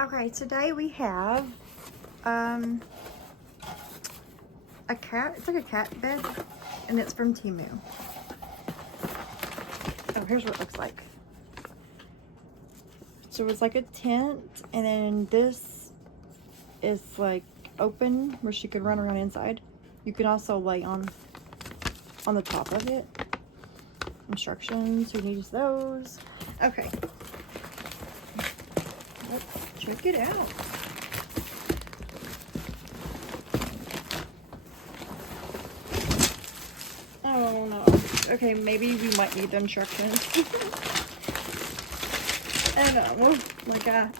Okay, today we have a cat. It's like a cat bed, and it's from Temu. Oh, here's what it looks like. So it's like a tent, and then this is like open where she could run around inside. You can also lay on the top of it. Instructions, who needs those? Okay. Let's check it out. Oh no. Okay, maybe we might need the instructions. I don't know.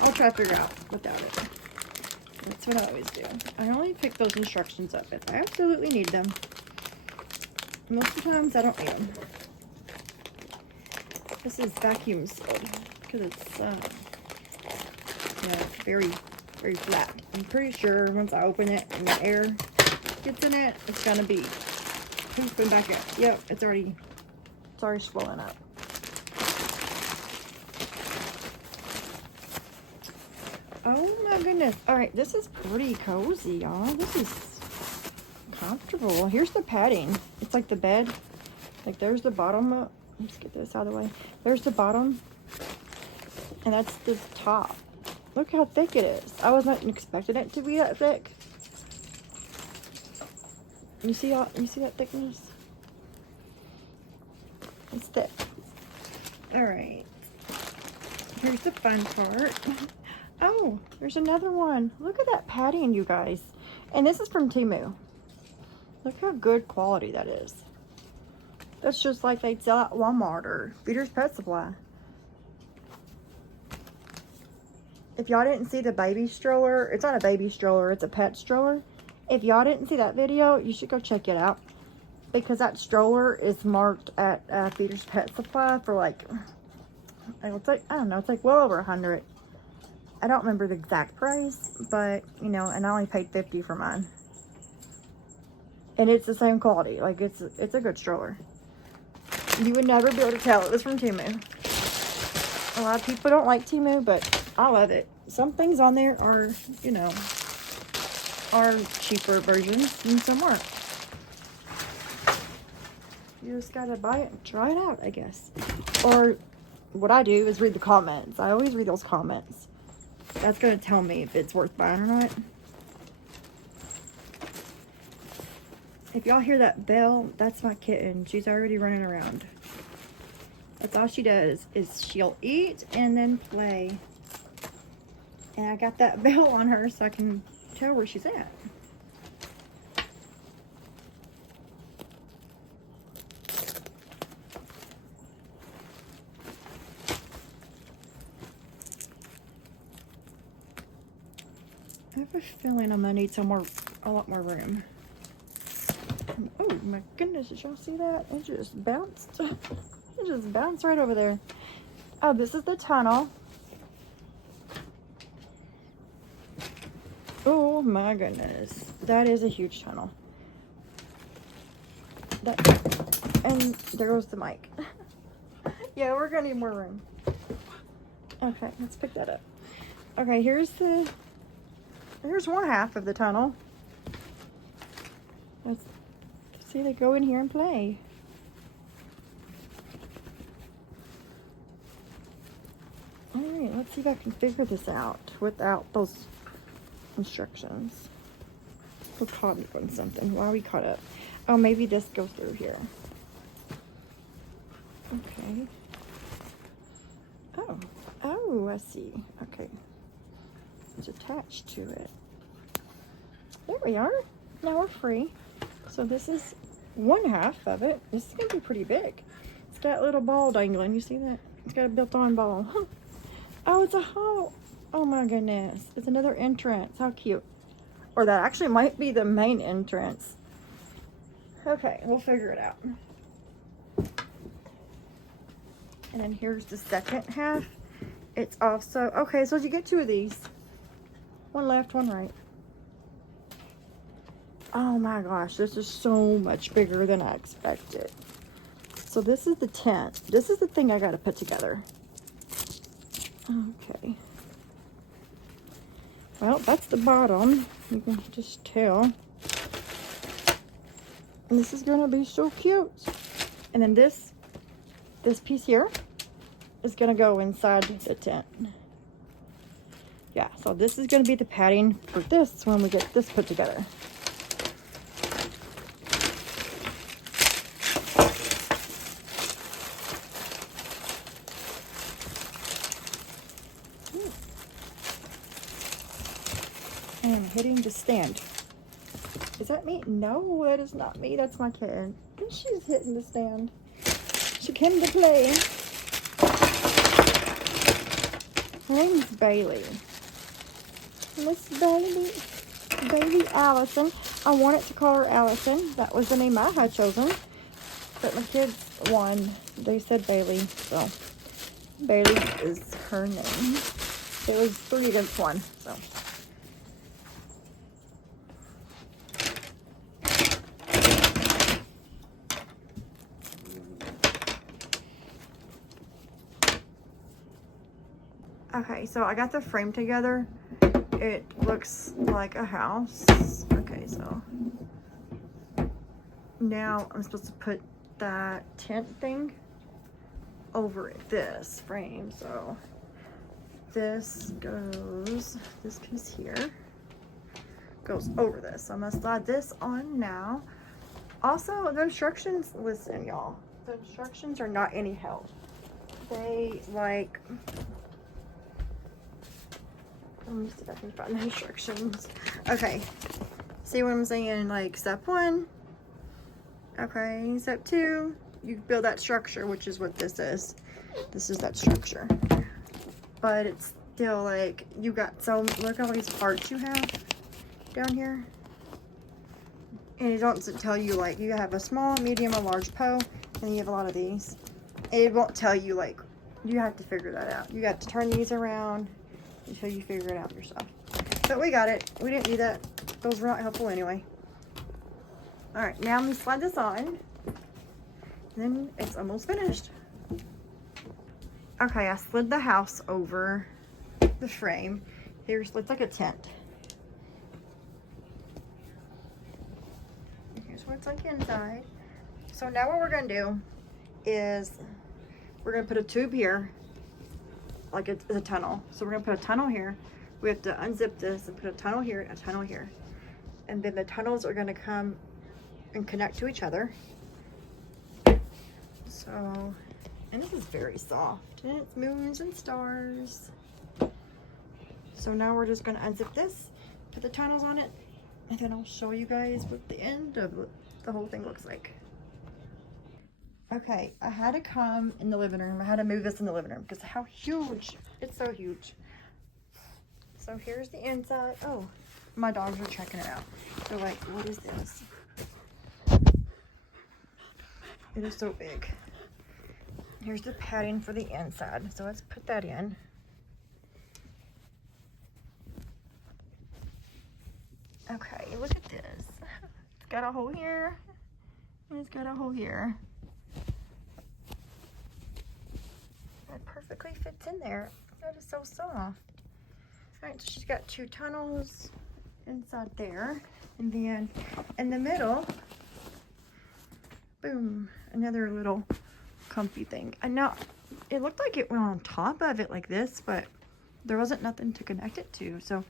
I'll try to figure out without it. That's what I always do. I only pick those instructions up if I absolutely need them. Most of the times I don't need them. This is vacuum sealed because it's very, very flat. I'm pretty sure once I open it and the air gets in it, it's gonna be poofing back out. Yep, it's already swollen up. Oh my goodness. All right, this is pretty cozy, y'all. This is comfortable. Here's the padding. It's like the bed. Like there's the bottom. Let's get this out of the way. There's the bottom, and that's the top. Look how thick it is. I wasn't expecting it to be that thick. You see that thickness? It's thick. All right. Here's the fun part. Oh, there's another one. Look at that padding, you guys. And this is from Temu. Look how good quality that is. That's just like they'd sell at Walmart or Peter's Pet Supply. If y'all didn't see the baby stroller, it's not a baby stroller, it's a pet stroller. If y'all didn't see that video, you should go check it out. Because that stroller is marked at Peter's Pet Supply for like, it's like, I don't know, it's like well over 100. I don't remember the exact price, but, you know, and I only paid 50 for mine. And it's the same quality. Like, it's a good stroller. You would never be able to tell it was from Temu. A lot of people don't like Temu, but I love it. Some things on there are, you know, are cheaper versions and some aren't. You just gotta buy it and try it out, I guess. Or what I do is read the comments. I always read those comments. That's gonna tell me if it's worth buying or not. If y'all hear that bell, that's my kitten. She's already running around. That's all she does, is she'll eat and then play. And I got that bell on her so I can tell where she's at. I have a feeling I'm gonna need a lot more room. Oh my goodness, did y'all see that? It just bounced. It just bounced right over there. Oh, this is the tunnel. Oh my goodness. That is a huge tunnel. And there goes the mic. Yeah, we're gonna need more room. Okay, let's pick that up. Okay, here's one half of the tunnel. Let's see, they go in here and play. Alright, let's see if I can figure this out without those instructions. We're caught up on something. Why are we caught up? Oh, maybe this goes through here. Okay. Oh, I see. Okay. It's attached to it. There we are. Now we're free. So this is one half of it. This is gonna be pretty big. It's got a little ball dangling. You see that? It's got a built-on ball. Oh, it's a hole. Oh my goodness. It's another entrance. How cute. Or that actually might be the main entrance. Okay, we'll figure it out. And then here's the second half. It's also, okay, so you get two of these. One left, one right. Oh my gosh, this is so much bigger than I expected. So this is the tent. This is the thing I gotta put together. Okay. Well, that's the bottom. You can just tell. And this is gonna be so cute. And then this piece here is gonna go inside the tent. Yeah, so this is gonna be the padding for this when we get this put together. And hitting the stand. Is that me? No, that is not me. That's my kitten. And she's hitting the stand. She came to play. Her name's Bailey. Miss Bailey Allison. I wanted to call her Allison. That was the name I had chosen. But my kids won. They said Bailey. So Bailey is her name. It was 3 against 1. So. Okay, so I got the frame together. It looks like a house. Okay, so now I'm supposed to put that tent thing over this frame. So this piece here goes over this. So I'm gonna slide this on now. Also, the instructions, listen y'all, the instructions are not any help. They like, let me see if I can find the instructions. Okay, see what I'm saying? Like step 1, okay, step 2, you build that structure, which is what this is. This is that structure. But it's still like, you got, so look at all these parts you have down here. And it doesn't tell you like, you have a small, medium, a large PO, and you have a lot of these. It won't tell you like, you have to figure that out. You got to turn these around until you figure it out yourself. But we got it. We didn't need that. Those were not helpful anyway. All right, now I'm gonna slide this on. Then it's almost finished. Okay, I slid the house over the frame. Here's, it's like a tent. Here's what it's like inside. So now what we're gonna do is we're gonna put a tube here, like it's a tunnel. So we're gonna put a tunnel here. We have to unzip this and put a tunnel here and a tunnel here. And then the tunnels are gonna come and connect to each other. So, and this is very soft. And it's moons and stars. So now we're just gonna unzip this, put the tunnels on it, and then I'll show you guys what the end of the whole thing looks like. Okay, I had to come in the living room. I had to move this in the living room because how huge. It's so huge. So here's the inside. Oh, my dogs are checking it out. They're like, what is this? It is so big. Here's the padding for the inside. So let's put that in. Okay, look at this. It's got a hole here. And it's got a hole here. That perfectly fits in there. That is so soft. All right, so she's got 2 tunnels inside there. And then in the middle, boom, another little comfy thing. And now it looked like it went on top of it like this, but there wasn't nothing to connect it to. So,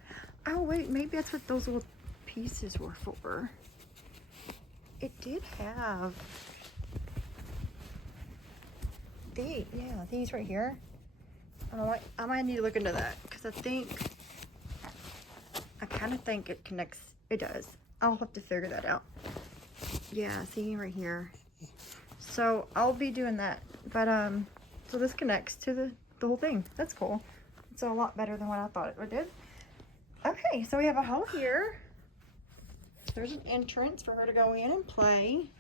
oh wait, maybe that's what those little pieces were for. It did have these right here. I might need to look into that because I kind of think it connects. It does. I'll have to figure that out. Yeah, see right here. So I'll be doing that. But so this connects to the whole thing. That's cool. It's a lot better than what I thought it did. Okay, so we have a hole here. There's an entrance for her to go in and play.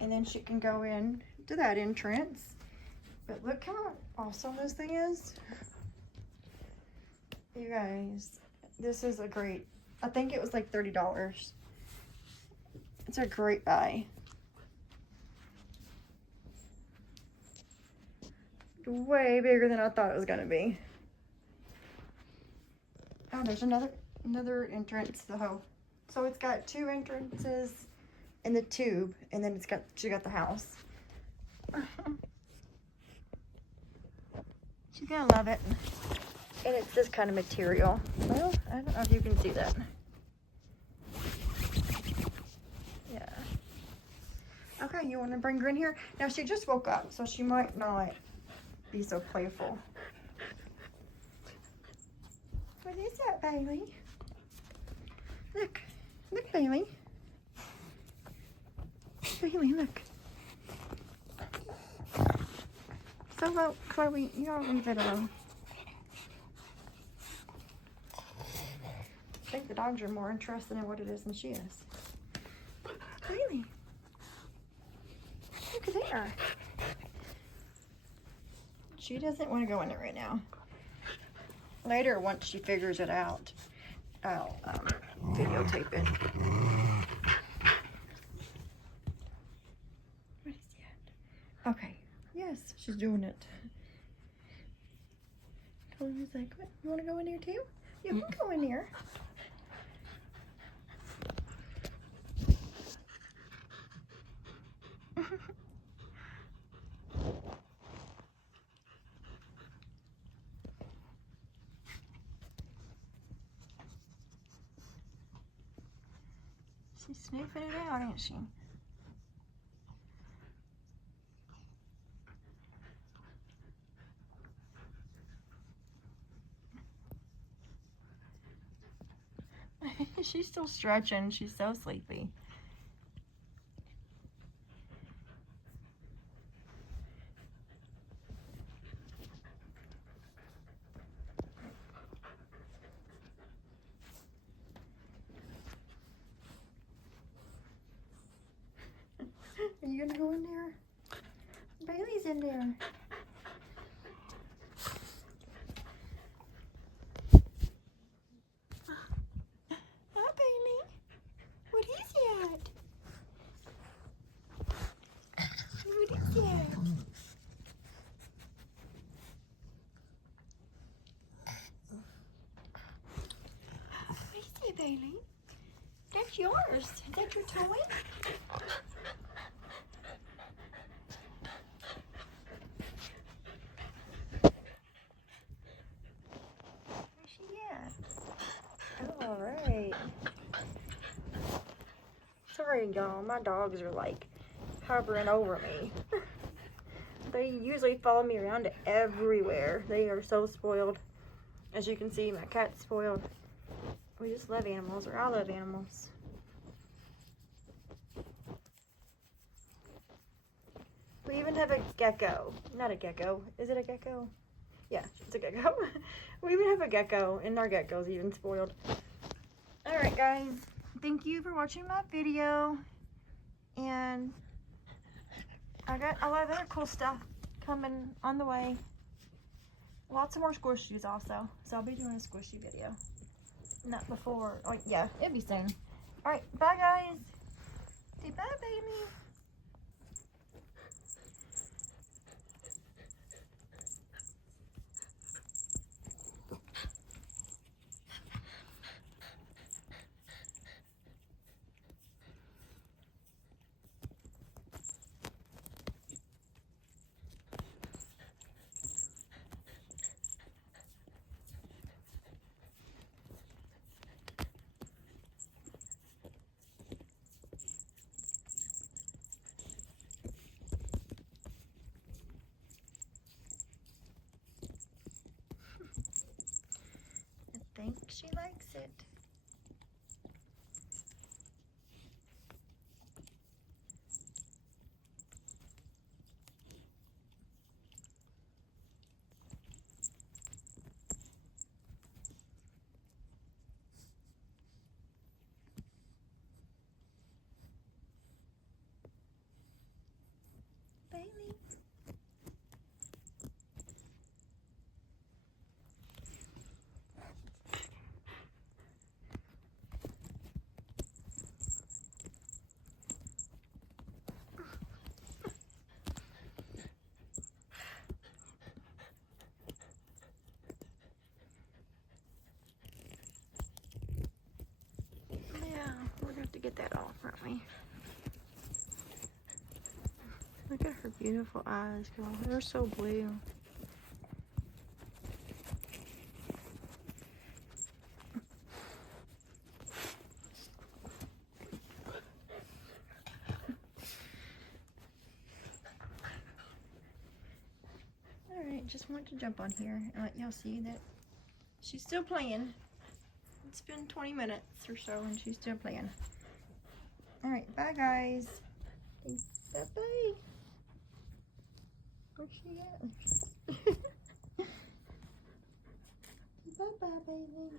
And then she can go in to that entrance. But look how awesome this thing is. You guys, this is a great, I think it was like $30. It's a great buy. Way bigger than I thought it was gonna be. Oh, there's another entrance, though. So it's got 2 entrances in the tube, and then she got the house. She's gonna love it. And it's this kind of material. Well, I don't know if you can see that. Yeah. Okay, you want to bring her in here? Now, she just woke up, so she might not be so playful. What is that, Bailey? Look. Look, Bailey. Bailey, look. So low, Chloe, you don't leave it alone. I think the dogs are more interested in what it is than she is. Bailey. Look at there. She doesn't want to go in it right now. Later, once she figures it out, I'll videotape it. What is that? Okay. Yes, she's doing it. Chloe's like, what? You want to go in here too? You can go in here. She's sniffing it out, ain't she? She's still stretching. She's so sleepy. Are you gonna go in there? Bailey's in there. Hi, Bailey. What is that? What is that? What is it, Bailey? That's yours. Is that your toy? Where's she at? All right. Sorry, y'all. My dogs are like hovering over me. They usually follow me around everywhere. They are so spoiled. As you can see, my cat's spoiled. We just love animals, or I love animals. We even have a gecko. Not a gecko. Is it a gecko? Yeah, it's a gecko. We even have a gecko, and our gecko's even spoiled. Alright, guys. Thank you for watching my video. And I got a lot of other cool stuff coming on the way. Lots of more squishies also. So I'll be doing a squishy video. Not before. Oh, yeah, it'll be soon. Alright, bye, guys. Say bye, baby. I think she likes it. Bailey. get that off from me. Look at her beautiful eyes, girl. They're so blue. Alright, just wanted to jump on here and let y'all see that she's still playing. It's been 20 minutes or so and she's still playing. Alright, bye guys. Bye-bye. Where's she at? Bye-bye, baby.